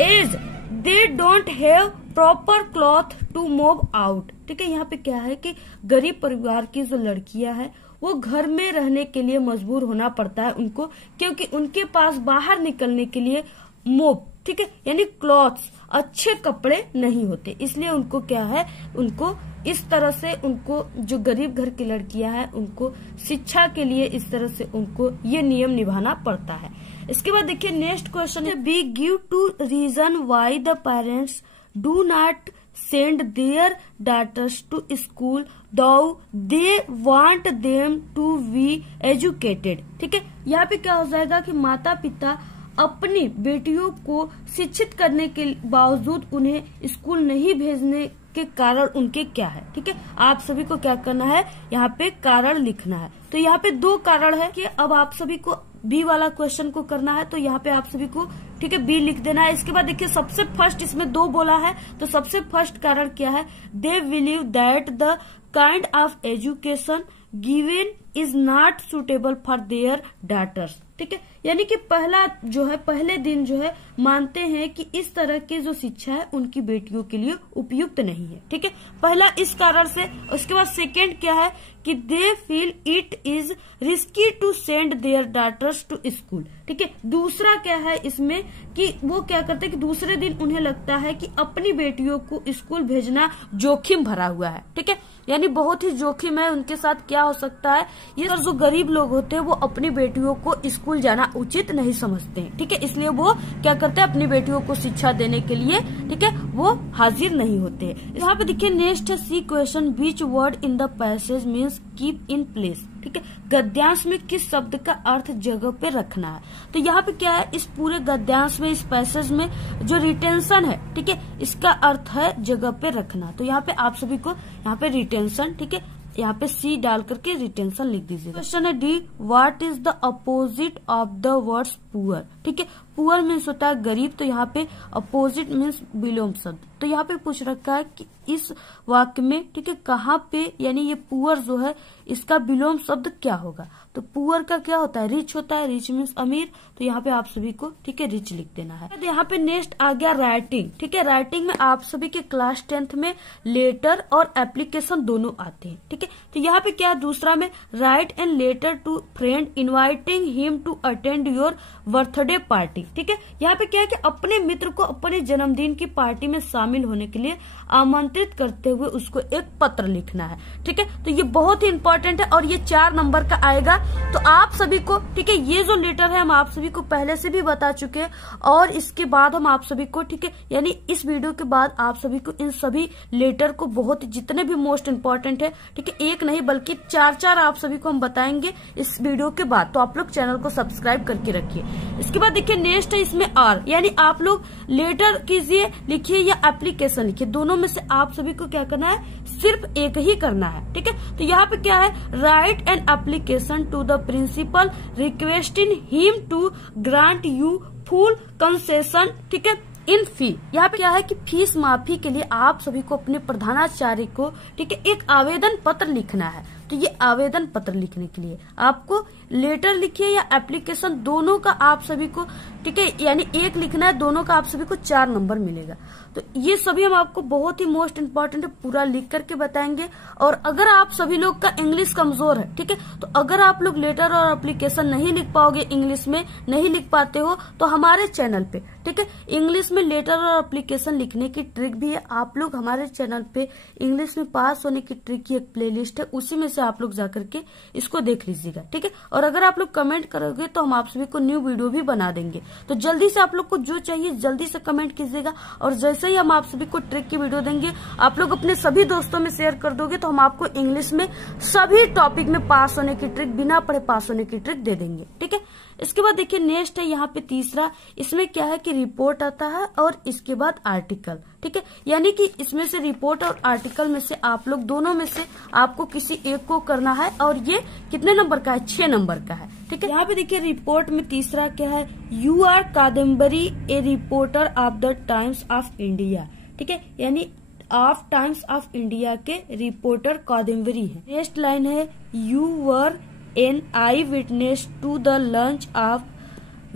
as they don't have proper cloth to move out. ठीक है, यहाँ पे क्या है कि गरीब परिवार की जो लड़कियां हैं वो घर में रहने के लिए मजबूर होना पड़ता है उनको, क्योंकि उनके पास बाहर निकलने के लिए मूव, ठीक है, यानी क्लॉथ्स, अच्छे कपड़े नहीं होते, इसलिए उनको क्या है, उनको इस तरह से, उनको जो गरीब घर की लड़कियां हैं उनको शिक्षा के लिए इस तरह से उनको ये नियम निभाना पड़ता है। इसके बाद देखिए नेक्स्ट क्वेश्चन है B give two reason why the parents do not send their daughters to school though they want them to be educated। ठीक है, यहाँ पे क्या हो जाएगा कि माता पिता अपनी बेटियों को शिक्षित करने के बावजूद उन्हें स्कूल नहीं भेजने के कारण उनके क्या है। ठीक है, आप सभी को क्या करना है, यहाँ पे कारण लिखना है। तो यहाँ पे 2 कारण है कि अब आप सभी को बी वाला क्वेश्चन को करना है, तो यहाँ पे आप सभी को ठीक है, बी लिख देना है। इसके बाद देखिए सबसे फर्स्ट इसमें 2 बोला है, तो सबसे फर्स्ट कारण क्या है, they believe that the kind of education given is not suitable for their daughters. ठीक है, यानी कि पहले दिन जो है मानते हैं कि इस तरह की जो शिक्षा है उनकी बेटियों के लिए उपयुक्त नहीं है। ठीक है, पहला इस कारण से। उसके बाद सेकेंड क्या है कि they feel it is risky to send their daughters to school. ठीक है, दूसरा क्या है इसमें कि वो क्या करते हैं कि दूसरे दिन उन्हें लगता है कि अपनी बेटियों को स्कूल भेजना जोखिम भरा हुआ है। ठीक है, यानी बहुत ही जोखिम है उनके साथ, क्या हो सकता है, ये जो गरीब लोग होते हैं वो अपनी बेटियों को स्कूल जाना उचित नहीं समझते हैं। ठीक है, इसलिए वो क्या करते हैं, अपनी बेटियों को शिक्षा देने के लिए, ठीक है, वो हाजिर नहीं होते। यहाँ पे देखिए नेक्स्ट है C question, which word in the passage means keep in place. ठीक है, गद्यांश में किस शब्द का अर्थ जगह पे रखना है। तो यहाँ पे क्या है, इस पूरे गद्यांश में, इस पैसेज में जो रिटेंशन है, ठीक है, इसका अर्थ है जगह पे रखना। तो यहाँ पे आप सभी को यहाँ पे रिटेंशन, ठीक है, यहाँ पे सी डाल करके रिटेंशन लिख दीजिएगा। क्वेश्चन है D, what is the opposite of the words poor. ठीक है, पुअर मीन्स होता है गरीब, तो यहाँ पे अपोजिट मीन्स विलोम शब्द। तो यहाँ पे पूछ रखा है कि इस वाक्य में, ठीक है, कहाँ पे, यानी ये पुअर जो है इसका विलोम शब्द क्या होगा। तो पुअर का क्या होता है, रिच होता है, रिच मीन्स अमीर। तो यहाँ पे आप सभी को, ठीक है, रिच लिख देना है। तो यहाँ पे नेक्स्ट आ गया राइटिंग। ठीक है, राइटिंग में आप सभी के क्लास 10th में लेटर और एप्लीकेशन दोनों आते हैं। ठीक है, तो यहाँ पे क्या है, दूसरा में write and letter to friend inviting him to attend your birthday party. ठीक है, यहाँ पे क्या है कि अपने मित्र को अपने जन्मदिन की पार्टी में शामिल होने के लिए आमंत्रित करते हुए उसको एक पत्र लिखना है। ठीक है, तो ये बहुत ही इंपॉर्टेंट है और ये 4 नंबर का आएगा। तो आप सभी को, ठीक है, ये जो लेटर है हम आप सभी को पहले से भी बता चुके हैं और इसके बाद हम आप सभी को, ठीक है, यानी इस वीडियो के बाद आप सभी को इन सभी लेटर को बहुत, जितने भी मोस्ट इंपॉर्टेंट है, ठीक है, एक नहीं बल्कि 4 आप सभी को हम बताएंगे इस वीडियो के बाद। तो आप लोग चैनल को सब्सक्राइब करके रखिए। इसके बाद देखिए नेक्स्ट है इसमें आर, यानी आप लोग लेटर कीजिए, लिखिए या एप्लीकेशन लिखिए, दोनों में से आप सभी को क्या करना है, सिर्फ एक ही करना है। ठीक है, तो यहाँ पे क्या है, write an application to the principal requesting him to grant you full concession, ठीक है, इन फी। यहाँ पे क्या है कि फीस माफी के लिए आप सभी को अपने प्रधानाचार्य को, ठीक है, एक आवेदन पत्र लिखना है। तो ये आवेदन पत्र लिखने के लिए आपको लेटर लिखिए या एप्लीकेशन, दोनों का आप सभी को, ठीक है, यानी एक लिखना है, दोनों का आप सभी को 4 नंबर मिलेगा। तो ये सभी हम आपको बहुत ही मोस्ट इम्पोर्टेंट है, पूरा लिख करके बताएंगे। और अगर आप सभी लोग का इंग्लिश कमजोर है, ठीक है, तो अगर आप लोग लेटर और एप्लीकेशन नहीं लिख पाओगे, इंग्लिश में नहीं लिख पाते हो, तो हमारे चैनल पे, ठीक है, इंग्लिश में लेटर और एप्लीकेशन लिखने की ट्रिक भी है। आप लोग हमारे चैनल पे इंग्लिश में पास होने की ट्रिक की एक प्लेलिस्ट है, उसी में से आप लोग जाकर के इसको देख लीजिएगा। ठीक है, और अगर आप लोग कमेंट करोगे तो हम आप सभी को न्यू वीडियो भी बना देंगे। तो जल्दी से आप लोग को जो चाहिए जल्दी से कमेंट कीजिएगा, और जैसे ही हम आप सभी को ट्रिक की वीडियो देंगे, आप लोग अपने सभी दोस्तों में शेयर कर दोगे, तो हम आपको इंग्लिश में सभी टॉपिक में पास होने की ट्रिक, बिना पढ़े पास होने की ट्रिक दे देंगे। ठीक है, इसके बाद देखिए नेक्स्ट है यहाँ पे तीसरा, इसमें क्या है कि रिपोर्ट आता है और इसके बाद आर्टिकल। ठीक है, यानी कि इसमें से रिपोर्ट और आर्टिकल में से आप लोग दोनों में से आपको किसी एक को करना है, और ये कितने नंबर का है, 6 नंबर का है। ठीक है, यहाँ पे देखिए रिपोर्ट में तीसरा क्या है, you are Kadambari a reporter of the Times of India. ठीक है, यानी ऑफ टाइम्स ऑफ इंडिया के रिपोर्टर कादम्बरी है। नेक्स्ट लाइन है, you were an eye witness to the launch of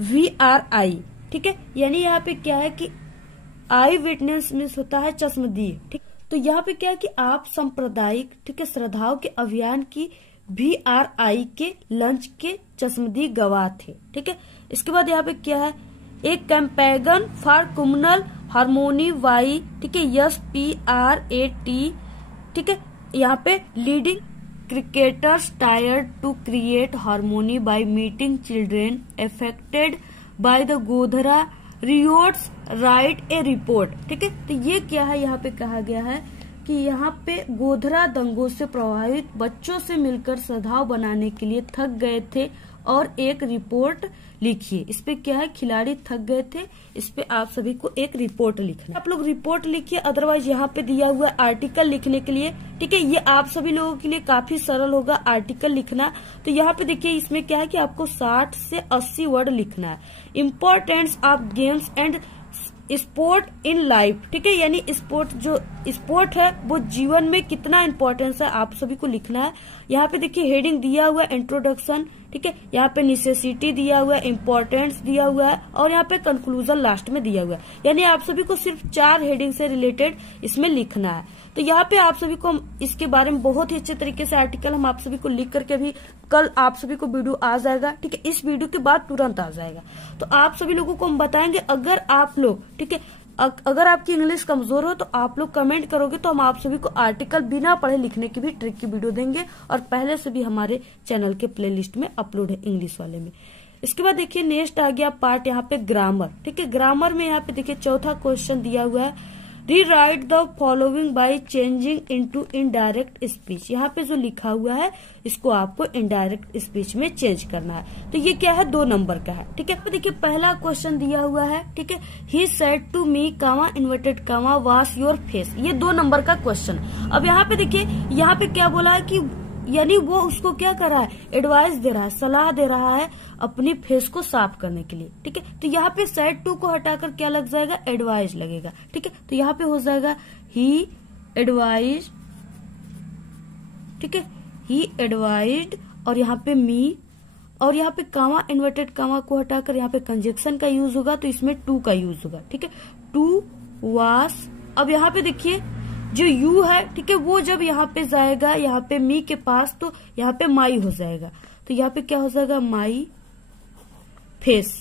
VRI। ठीक है, यानी यहाँ पे क्या है कि आई विटनेस मीन्स होता है चश्मदीद। ठीक, तो यहाँ पे क्या है कि आप सांप्रदायिक, ठीक है, श्रद्धाओं के अभियान की VRI के लंच के चश्मदीद गवाह थे। ठीक है, इसके बाद यहाँ पे क्या है, एक कैंपेगन फॉर कम्युनल हार्मोनी वाई, ठीक है, SPRAT। ठीक है, यहाँ पे leading cricketers tired to create harmony by meeting children affected by the Godhra riots write a report। ठीक है, तो ये क्या है, यहाँ पे कहा गया है कि यहाँ पे गोधरा दंगों से प्रभावित बच्चों से मिलकर सद्भाव बनाने के लिए थक गए थे और एक रिपोर्ट लिखिए। इस पे क्या है, खिलाड़ी थक गए थे, इस पे आप सभी को एक रिपोर्ट लिखना है। आप लोग रिपोर्ट लिखिए, अदरवाइज यहाँ पे दिया हुआ आर्टिकल लिखने के लिए, ठीक है, ये आप सभी लोगों के लिए काफी सरल होगा आर्टिकल लिखना। तो यहाँ पे देखिए इसमें क्या है कि आपको 60 से 80 वर्ड लिखना है। Importance of games and sport in life, ठीक है, यानी स्पोर्ट जो स्पोर्ट है वो जीवन में कितना इम्पोर्टेंस है आप सभी को लिखना है। यहाँ पे देखिए हेडिंग दिया हुआ है इंट्रोडक्शन, ठीक है, यहाँ पे नेसेसिटी दिया हुआ है, इम्पोर्टेंस दिया हुआ है और यहाँ पे कंक्लूजन लास्ट में दिया हुआ है। यानी आप सभी को सिर्फ 4 हेडिंग से रिलेटेड इसमें लिखना है। तो यहाँ पे आप सभी को हम इसके बारे में बहुत ही अच्छे तरीके से आर्टिकल हम आप सभी को लिख करके भी कल आप सभी को वीडियो आ जाएगा, ठीक है, इस वीडियो के बाद तुरंत आ जाएगा। तो आप सभी लोगों को हम बताएंगे, अगर आप लोग, ठीक है, अगर आपकी इंग्लिश कमजोर हो तो आप लोग कमेंट करोगे तो हम आप सभी को आर्टिकल बिना पढ़े लिखने की भी ट्रिक की वीडियो देंगे और पहले से भी हमारे चैनल के प्लेलिस्ट में अपलोड है इंग्लिश वाले में। इसके बाद देखिए नेक्स्ट आ गया पार्ट यहाँ पे ग्रामर, ठीक है। ग्रामर में यहाँ पे देखिए चौथा क्वेश्चन दिया हुआ है, rewrite the following by changing into indirect speech. यहाँ पे जो लिखा हुआ है इसको आपको इनडायरेक्ट स्पीच में चेंज करना है। तो ये क्या है, 2 नंबर का है, ठीक है। तो देखिए पहला क्वेश्चन दिया हुआ है, ठीक है, he said to me comma inverted comma wash your face, ये 2 नंबर का क्वेश्चन। अब यहाँ पे देखिए यहाँ पे क्या बोला है कि यानी वो उसको क्या कर रहा है, एडवाइस दे रहा है, सलाह दे रहा है अपनी फेस को साफ करने के लिए, ठीक है। तो यहाँ पे सेड टू को हटाकर क्या लग जाएगा, एडवाइस लगेगा, ठीक है। तो यहाँ पे हो जाएगा ही एडवाइज, ठीक है, ही एडवाइज्ड और यहाँ पे मी और यहाँ पे कामा इन्वर्टेड कामा को हटाकर यहाँ पे कंजक्शन का यूज होगा तो इसमें टू का यूज होगा, ठीक है, टू वॉश। अब यहाँ पे देखिए जो यू है, ठीक है, वो जब यहाँ पे जाएगा यहाँ पे मी के पास तो यहाँ पे माई हो जाएगा। तो यहाँ पे क्या हो जाएगा, माई फेस,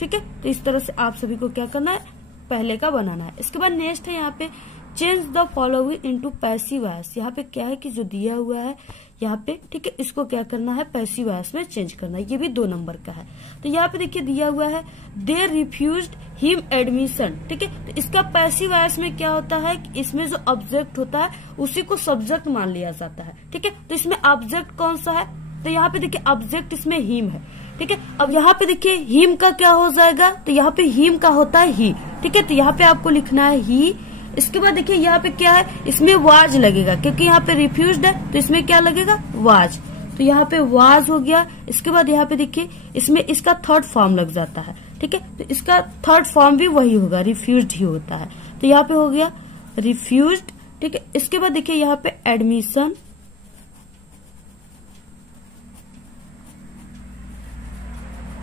ठीक है। तो इस तरह से आप सभी को क्या करना है, पहले का बनाना है। इसके बाद नेक्स्ट है यहाँ पे change the following into passive voice. यहाँ पे क्या है कि जो दिया हुआ है यहाँ पे, ठीक है, इसको क्या करना है, पैसिव वॉइस में चेंज करना है। ये भी 2 नंबर का है। तो यहाँ पे देखिए दिया हुआ है दे रिफ्यूज्ड हिम एडमिशन, ठीक है। तो इसका पैसिव वॉइस में क्या होता है कि इसमें जो ऑब्जेक्ट होता है उसी को सब्जेक्ट मान लिया जाता है, ठीक है। तो इसमें ऑब्जेक्ट कौन सा है, तो यहाँ पे देखिए ऑब्जेक्ट इसमें हिम है, ठीक है। अब यहाँ पे देखिए हिम का क्या हो जाएगा, तो यहाँ पे हिम का होता है ही, ठीक है। तो यहाँ पे आपको लिखना है ही। इसके बाद देखिए यहाँ पे क्या है, इसमें वाज लगेगा क्योंकि यहाँ पे रिफ्यूज्ड है तो इसमें क्या लगेगा, वाज। तो यहाँ पे वाज हो गया। इसके बाद यहाँ पे देखिए इसमें इसका 3rd फॉर्म लग जाता है, ठीक है। तो इसका 3rd फॉर्म भी वही होगा, रिफ्यूज्ड ही होता है। तो यहाँ पे हो गया रिफ्यूज्ड, ठीक है। इसके बाद देखिए यहाँ पे एडमिशन,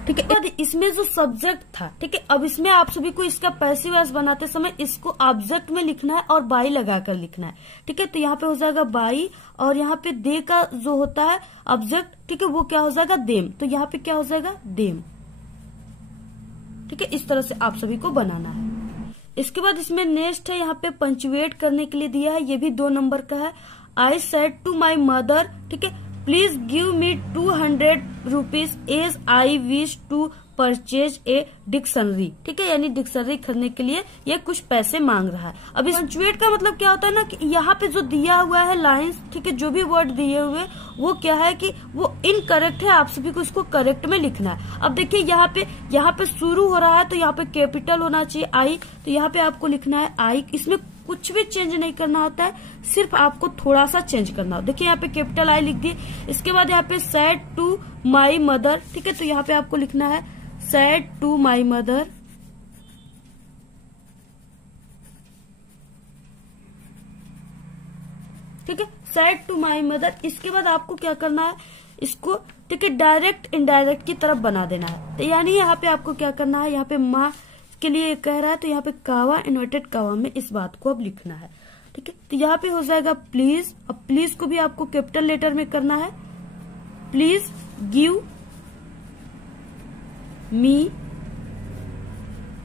ठीक है। इसमें जो सब्जेक्ट था, ठीक है, अब इसमें आप सभी को इसका पैसिव वॉइस बनाते समय इसको ऑब्जेक्ट में लिखना है और बाई लगाकर लिखना है, ठीक है। तो यहाँ पे हो जाएगा बाई और यहाँ पे दे का जो होता है ऑब्जेक्ट, ठीक है, वो क्या हो जाएगा, देम। तो यहाँ पे क्या हो जाएगा, देम, ठीक है। इस तरह से आप सभी को बनाना है। इसके बाद इसमें नेक्स्ट है यहाँ पे पंचुएट करने के लिए दिया है, ये भी 2 नंबर का है। I said to my mother, ठीक है, please give me 200 rupees as I wish to purchase a dictionary, ठीक है, यानी डिक्शनरी खरीदने के लिए ये कुछ पैसे मांग रहा है। अब इस पंचुएट का मतलब क्या होता है ना कि यहाँ पे जो दिया हुआ है लाइंस, ठीक है, जो भी वर्ड दिए हुए वो क्या है कि वो इनकरेक्ट है, आप सभी को इसको करेक्ट में लिखना है। अब देखिए यहाँ पे शुरू हो रहा है तो यहाँ पे कैपिटल होना चाहिए आई, तो यहाँ पे आपको लिखना है आई। इसमें कुछ भी चेंज नहीं करना होता है, सिर्फ आपको थोड़ा सा चेंज करना होता है। देखिए यहाँ पे कैपिटल आई लिख दिए। इसके बाद यहाँ पे सैड टू माई मदर, ठीक है, तो यहाँ पे आपको लिखना है सैड टू माई मदर, ठीक है, सैड टू माई मदर। इसके बाद आपको क्या करना है, इसको, ठीक है, डायरेक्ट इनडायरेक्ट की तरफ बना देना है। तो यानी यहाँ पे आपको क्या करना है, यहाँ पे माँ के लिए कह रहा है तो यहाँ पे कावा इन्वर्टेड कावा में इस बात को अब लिखना है, ठीक है। तो यहाँ पे हो जाएगा प्लीज। अब प्लीज को भी आपको कैपिटल लेटर में करना है, प्लीज गिव मी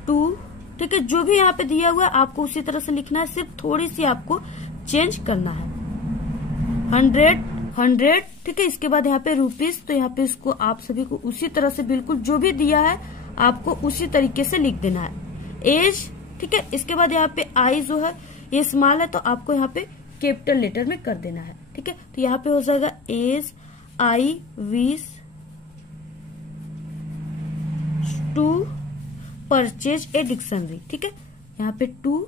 टू, ठीक है, जो भी यहाँ पे दिया हुआ है आपको उसी तरह से लिखना है, सिर्फ थोड़ी सी आपको चेंज करना है। 100, ठीक है। इसके बाद यहाँ पे रुपीज, तो यहाँ पे इसको आप सभी को उसी तरह से बिल्कुल जो भी दिया है आपको उसी तरीके से लिख देना है। एज, ठीक है। इसके बाद यहाँ पे आई जो है ये स्मॉल है तो आपको यहाँ पे कैपिटल लेटर में कर देना है, ठीक है। तो यहाँ पे हो जाएगा as I wish to purchase a dictionary. ठीक है, यहाँ पे टू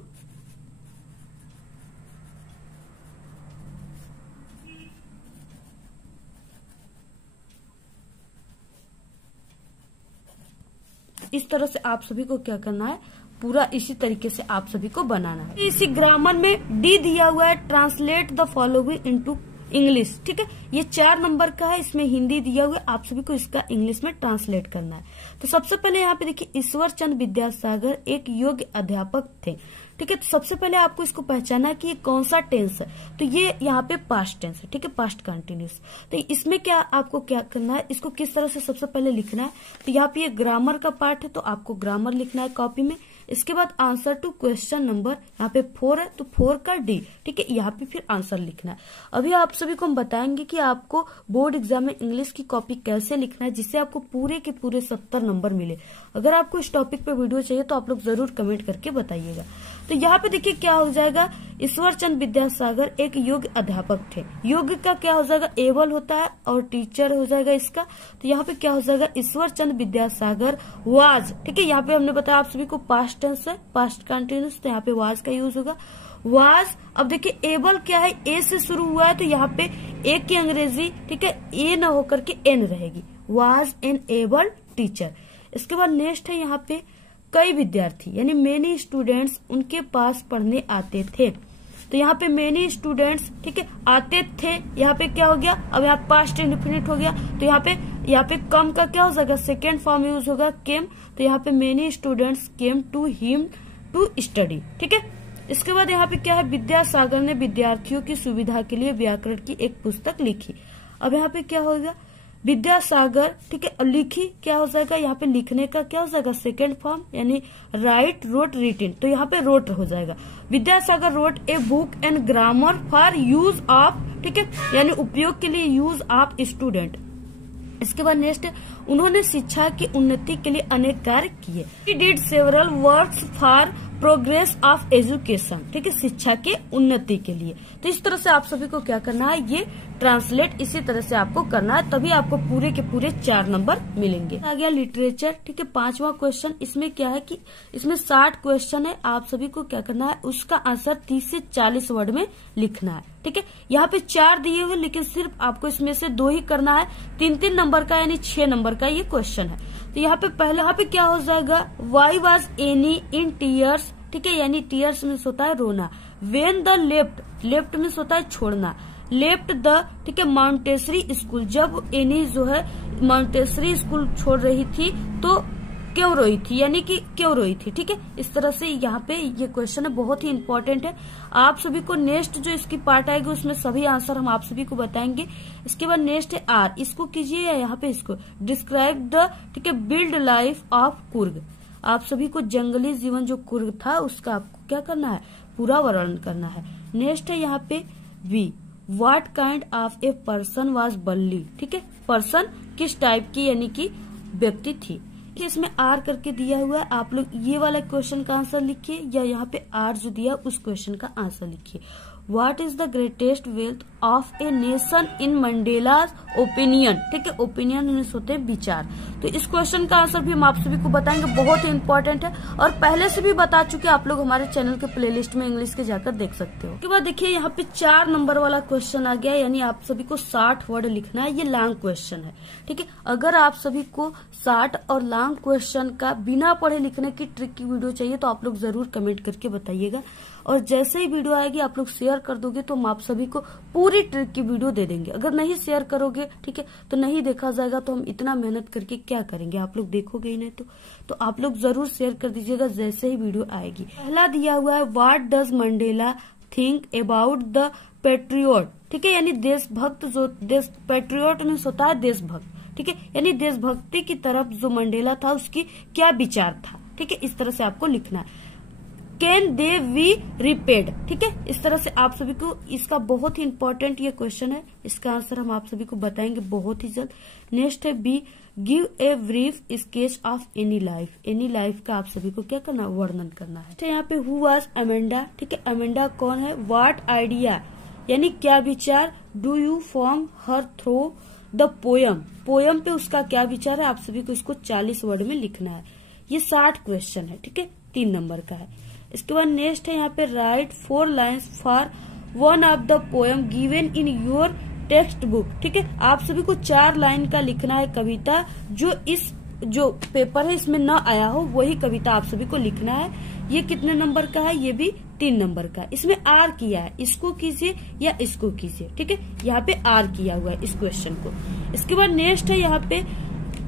इस तरह से आप सभी को क्या करना है, पूरा इसी तरीके से आप सभी को बनाना है। इसी ग्रामर में डी दिया हुआ है, translate the following into English. ठीक है, ये 4 नंबर का है, इसमें हिंदी दिया हुआ है, आप सभी को इसका इंग्लिश में ट्रांसलेट करना है। तो सबसे पहले यहाँ पे देखिए, ईश्वर चंद्र विद्यासागर एक योग्य अध्यापक थे। ठीक है, तो सबसे पहले आपको इसको पहचाना है कि ये कौन सा टेंस है, तो ये यहाँ पे पास्ट टेंस है। ठीक है, पास्ट कंटिन्यूस। तो इसमें क्या आपको क्या करना है, इसको किस तरह से सबसे पहले लिखना है, तो यहाँ पे ये ग्रामर का पार्ट है, तो आपको ग्रामर लिखना है कॉपी में। इसके बाद आंसर टू क्वेश्चन नंबर यहाँ पे 4 है, तो 4 का डी। ठीक है, यहाँ पे फिर आंसर लिखना है। अभी आप सभी को हम बताएंगे कि आपको बोर्ड एग्जाम में इंग्लिश की कॉपी कैसे लिखना है, जिससे आपको पूरे के पूरे 70 नंबर मिले। अगर आपको इस टॉपिक पे वीडियो चाहिए तो आप लोग जरूर कमेंट करके बताइएगा। तो यहाँ पे देखिए क्या हो जाएगा, ईश्वर चंद्र विद्यासागर एक योग्य अध्यापक थे। योग्य का क्या हो जाएगा, एबल होता है, और टीचर हो जाएगा इसका। तो यहाँ पे क्या हो जाएगा, ईश्वर चंद्र विद्यासागर वाज। ठीक है, यहाँ पे हमने बताया आप सभी को पास्ट टेंस है, पास्ट कंटिन्यूस, तो यहाँ पे वाज का यूज होगा, वाज। अब देखिए एबल क्या है, ए से शुरू हुआ है, तो यहाँ पे ए की अंग्रेजी, ठीक है, ए न होकर के एन रहेगी, वाज एन एबल टीचर। इसके बाद नेक्स्ट है यहाँ पे कई विद्यार्थी, यानी मेनी स्टूडेंट्स उनके पास पढ़ने आते थे। तो यहाँ पे मेनी स्टूडेंट्स, ठीक है, आते थे, यहाँ पे क्या हो गया, अब यहाँ पास्ट इंडेफिनिट हो गया, तो यहाँ पे कम का क्या हो जाएगा, सेकेंड फॉर्म यूज होगा, केम। तो यहाँ पे many students came to him to study. ठीक है, इसके बाद यहाँ पे क्या है, विद्यासागर ने विद्यार्थियों की सुविधा के लिए व्याकरण की एक पुस्तक लिखी। अब यहाँ पे क्या होगा, विद्यासागर, ठीक है, लिखी क्या हो जाएगा, यहाँ पे लिखने का क्या हो जाएगा, सेकेंड फॉर्म, यानी राइट, रोट, रिटिन, तो यहाँ पे रोट हो जाएगा। Vidyasagar wrote a book and grammar for use of, ठीक है, यानी उपयोग के लिए, यूज ऑफ स्टूडेंट। इसके बाद नेक्स्ट, उन्होंने शिक्षा की उन्नति के लिए अनेक कार्य किए। He did several works for progress of education। ठीक है, शिक्षा के उन्नति के लिए। तो इस तरह से आप सभी को क्या करना है, ये ट्रांसलेट इसी तरह से आपको करना है, तभी आपको पूरे के पूरे 4 नंबर मिलेंगे। आ गया लिटरेचर। ठीक है, 5वां क्वेश्चन। इसमें क्या है कि इसमें 60 क्वेश्चन है, आप सभी को क्या करना है, उसका आंसर 30 से 40 वर्ड में लिखना है। ठीक है, यहाँ पे 4 दिए हुए, लेकिन सिर्फ आपको इसमें से 2 ही करना है। 3-3 नंबर का, यानी 6 नंबर का ये क्वेश्चन है। तो यहाँ पे पहले यहाँ पे क्या हो जाएगा, why was any in tears. ठीक है, यानी टीयर्स मीन्स होता है रोना। When the left, left means होता है छोड़ना, लेफ्ट द, ठीक है, माउंटेसरी स्कूल, जब एनी जो है माउंटेसरी स्कूल छोड़ रही थी तो क्यों रोई थी, यानी कि क्यों रोई थी। ठीक है, इस तरह से यहाँ पे ये क्वेश्चन है, बहुत ही इंपॉर्टेंट है। आप सभी को नेक्स्ट जो इसकी पार्ट आएगी उसमें सभी आंसर हम आप सभी को बताएंगे। इसके बाद नेक्स्ट है आर, इसको कीजिए, या यहाँ पे इसको डिस्क्राइब द, ठीक है, बिल्ड लाइफ ऑफ कुर्ग। आप सभी को जंगली जीवन जो कुर्ग था उसका आपको क्या करना है, पूरा वर्णन करना है। नेक्स्ट है यहाँ पे B, what kind of a person was Balli. ठीक है, पर्सन किस टाइप की, यानी कि व्यक्ति थी। इसमें आर करके दिया हुआ है, आप लोग ये वाला क्वेश्चन का आंसर लिखिए, या यहाँ पे आर जो दिया उस क्वेश्चन का आंसर लिखिए। What is the greatest wealth of a nation in Mandela's opinion. ठीक है, ओपिनियन मीन्स होते हैं विचार। तो इस क्वेश्चन का आंसर भी हम आप सभी को बताएंगे, बहुत ही इंपॉर्टेंट है, और पहले से भी बता चुके, आप लोग हमारे चैनल के प्लेलिस्ट में इंग्लिश के जाकर देख सकते हो। उसके बाद देखिए यहाँ पे 4 नंबर वाला क्वेश्चन आ गया, यानी आप सभी को 60 वर्ड लिखना है। ये लॉन्ग क्वेश्चन है। ठीक है, अगर आप सभी को 60 और लॉन्ग क्वेश्चन का बिना पढ़े लिखने की ट्रिक की वीडियो चाहिए तो आप लोग जरूर कमेंट करके बताइएगा, और जैसे ही वीडियो आएगी आप लोग शेयर कर दोगे तो हम आप सभी को पूरी ट्रिक की वीडियो दे देंगे। अगर नहीं शेयर करोगे, ठीक है, तो नहीं देखा जाएगा, तो हम इतना मेहनत करके क्या करेंगे, आप लोग देखोगे ही नहीं। तो आप लोग जरूर शेयर कर दीजिएगा जैसे ही वीडियो आएगी। पहला दिया हुआ है, what does Mandela think about the Patriot. ठीक है, यानी देशभक्त, जो पेट्रियोट मीन्स होता है देशभक्त। ठीक है, यानी देशभक्ति की तरफ जो मंडेला था उसकी क्या विचार था। ठीक है, इस तरह से आपको लिखना है। Can they we repaid. ठीक है, इस तरह से आप सभी को, इसका बहुत ही इंपॉर्टेंट ये क्वेश्चन है, इसका आंसर हम आप सभी को बताएंगे बहुत ही जल्द। नेक्स्ट है B, give a brief sketch of Annie life. Annie life का आप सभी को क्या करना, वर्णन करना है। यहाँ पे हु वाज अमेंडा। ठीक है, अमेंडा कौन है। व्हाट आइडिया, यानी क्या विचार, do you form her through the poem, poem पे उसका क्या विचार है, आप सभी को इसको 40 वर्ड में लिखना है। ये 60 क्वेश्चन है, ठीक है, 3 नंबर का है। इसके बाद नेक्स्ट है यहाँ पे right 4 lines for one of the poem given in your text book, ठीक है। आप सभी को 4 लाइन का लिखना है कविता, जो पेपर है इसमें न आया हो वही कविता आप सभी को लिखना है। ये कितने नंबर का है, ये भी 3 नंबर का। इसमें आर किया है, इसको कीजिए या इसको कीजिए, ठीक है। यहाँ पे आर किया हुआ है इस क्वेश्चन को। इसके बाद नेक्स्ट है यहाँ पे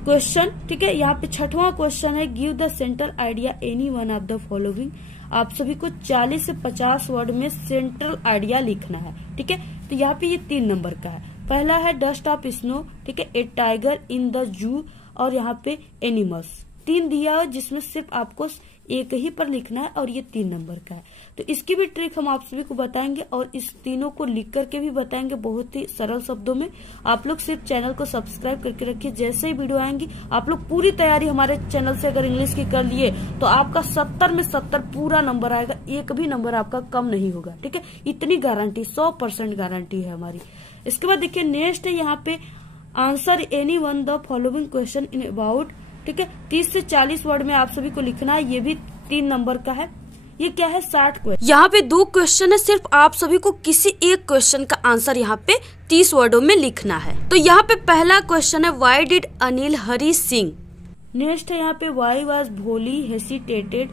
क्वेश्चन, ठीक है। यहाँ पे 6वां क्वेश्चन है give the central idea any one of the following. आप सभी को 40 से 50 वर्ड में सेंट्रल आइडिया लिखना है, ठीक है। तो यहाँ पे ये 3 नंबर का है। पहला है डस्ट ऑफ स्नो, ठीक है, ए टाइगर इन द जू, और यहाँ पे एनिमल्स 3 दिया है जिसमें सिर्फ आपको एक ही पर लिखना है और ये 3 नंबर का है। तो इसकी भी ट्रिक हम आप सभी को बताएंगे और इस तीनों को लिख करके भी बताएंगे बहुत ही सरल शब्दों में। आप लोग सिर्फ चैनल को सब्सक्राइब करके रखिए, जैसे ही वीडियो आएंगी आप लोग पूरी तैयारी हमारे चैनल से अगर इंग्लिश की कर लिए तो आपका 70 में 70 पूरा नंबर आएगा, एक भी नंबर आपका कम नहीं होगा, ठीक है। इतनी गारंटी, 100% गारंटी है हमारी। इसके बाद देखिए नेक्स्ट है यहाँ पे answer any one the following question in about, ठीक है। 30 से 40 वर्ड में आप सभी को लिखना है। ये भी 3 नंबर का है। ये क्या है, 60 क्वेश्चन। यहाँ पे 2 क्वेश्चन है, सिर्फ आप सभी को किसी एक क्वेश्चन का आंसर यहाँ पे 30 वर्डों में लिखना है। तो यहाँ पे पहला क्वेश्चन है why did Anil Hari Singh. Next है यहाँ पे व्हाई वाज भोली हेसिटेटेड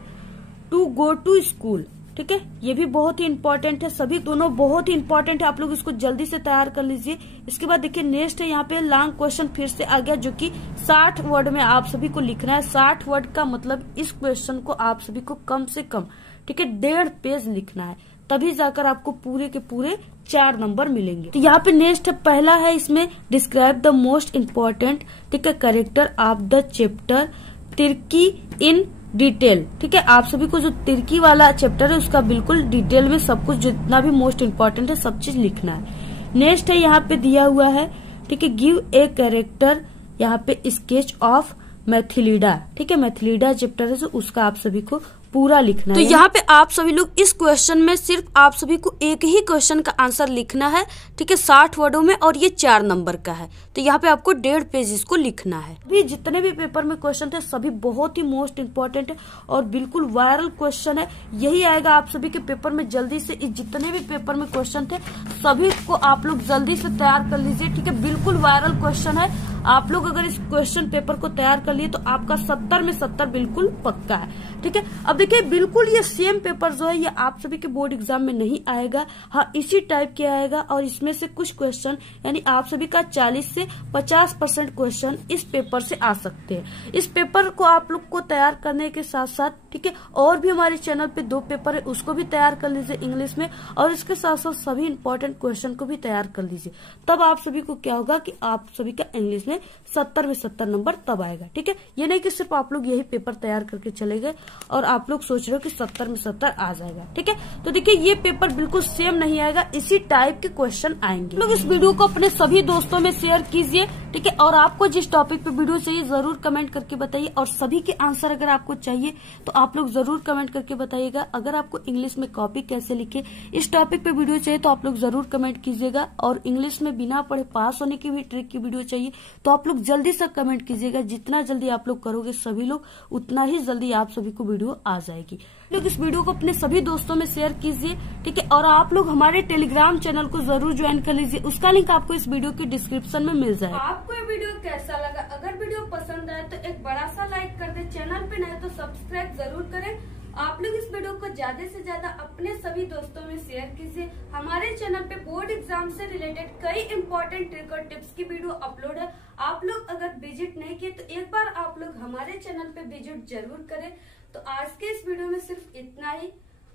टू गो टू स्कूल, ठीक है। ये भी बहुत ही इंपॉर्टेंट है, सभी दोनों बहुत ही इंपॉर्टेंट है, आप लोग इसको जल्दी से तैयार कर लीजिए। इसके बाद देखिए नेक्स्ट है यहाँ पे लॉन्ग क्वेश्चन फिर से आ गया, जो कि 60 वर्ड में आप सभी को लिखना है। 60 वर्ड का मतलब इस क्वेश्चन को आप सभी को कम से कम, ठीक है, 1.5 पेज लिखना है, तभी जाकर आपको पूरे के पूरे 4 नंबर मिलेंगे। तो यहाँ पे नेक्स्ट है, पहला है इसमें डिस्क्राइब द मोस्ट इम्पोर्टेंट, ठीक है, character of the chapter Tirkey in detail, ठीक है। आप सभी को जो तिर्की वाला चैप्टर है उसका बिल्कुल डिटेल में सब कुछ जितना भी मोस्ट इम्पोर्टेंट है सब चीज लिखना है। नेक्स्ट है यहाँ पे दिया हुआ है, ठीक है, गिव ए कैरेक्टर, यहाँ पे स्केच ऑफ मैथिलीडा, ठीक है। मैथिलीडा चैप्टर है जो उसका आप सभी को पूरा लिखना है। तो यहाँ पे आप सभी लोग इस क्वेश्चन में सिर्फ आप सभी को एक ही क्वेश्चन का आंसर लिखना है, ठीक है, 60 वर्डों में, और ये 4 नंबर का है। तो यहाँ पे आपको 1.5 पेज इसको लिखना है। अभी जितने भी पेपर में क्वेश्चन थे सभी बहुत ही मोस्ट इम्पोर्टेंट है और बिल्कुल वायरल क्वेश्चन है। यही आएगा आप सभी के पेपर में जल्दी से। जितने भी पेपर में क्वेश्चन थे सभी को आप लोग जल्दी से तैयार कर लीजिए, ठीक है। बिल्कुल वायरल क्वेश्चन है। आप लोग अगर इस क्वेश्चन पेपर को तैयार कर लिए तो आपका 70 में 70 बिल्कुल पक्का है, ठीक है। अब देखिए बिल्कुल ये सेम पेपर जो है ये आप सभी के बोर्ड एग्जाम में नहीं आएगा, हाँ इसी टाइप के आएगा। और इसमें से कुछ क्वेश्चन यानी आप सभी का 40 से 50% क्वेश्चन इस पेपर से आ सकते हैं। इस पेपर को आप लोग को तैयार करने के साथ साथ, ठीक है, और भी हमारे चैनल पे 2 पेपर है उसको भी तैयार कर लीजिए इंग्लिश में, और इसके साथ साथ सभी इंपॉर्टेंट क्वेश्चन को भी तैयार कर लीजिए। तब आप सभी को क्या होगा कि आप सभी का इंग्लिश में 70 में 70 नंबर तब आएगा, ठीक है। ये नहीं कि सिर्फ आप लोग यही पेपर तैयार करके चले गए और आप लोग सोच रहे हो कि 70 में 70 आ जाएगा, ठीक है। तो देखिए ये पेपर बिल्कुल सेम नहीं आएगा, इसी टाइप के क्वेश्चन आएंगे। लोग इस वीडियो को अपने सभी दोस्तों में शेयर कीजिए, ठीक है। और आपको जिस टॉपिक पे वीडियो चाहिए जरूर कमेंट करके बताइए, और सभी के आंसर अगर आपको चाहिए तो आप लोग जरूर कमेंट करके बताइएगा। अगर आपको इंग्लिश में कॉपी कैसे लिखे इस टॉपिक पे वीडियो चाहिए तो आप लोग जरूर कमेंट कीजिएगा। और इंग्लिश में बिना पढ़े पास होने की भी ट्रिक की वीडियो चाहिए तो आप लोग जल्दी से कमेंट कीजिएगा। जितना जल्दी आप लोग करोगे सभी लोग उतना ही जल्दी आप सभी को वीडियो आ जाएगी। लोग इस वीडियो को अपने सभी दोस्तों में शेयर कीजिए, ठीक है। और आप लोग हमारे टेलीग्राम चैनल को जरूर ज्वाइन कर लीजिए, उसका लिंक आपको इस वीडियो की डिस्क्रिप्शन में मिल जाएगा। आपको ये वीडियो कैसा लगा? अगर वीडियो पसंद आए तो एक बड़ा सा लाइक कर दे, चैनल पे नए तो सब्सक्राइब जरूर करें। आप लोग इस वीडियो को ज्यादा से ज्यादा अपने सभी दोस्तों में शेयर कीजिए। हमारे चैनल पे बोर्ड एग्जाम से रिलेटेड कई इंपॉर्टेंट ट्रिक और टिप्स की वीडियो अपलोड है। आप लोग अगर विजिट नहीं किए तो एक बार आप लोग हमारे चैनल पे विजिट जरूर करें। तो आज के इस वीडियो में सिर्फ इतना ही।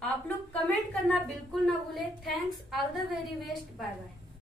आप लोग कमेंट करना बिल्कुल ना भूले। Thanks, all the very best, bye bye.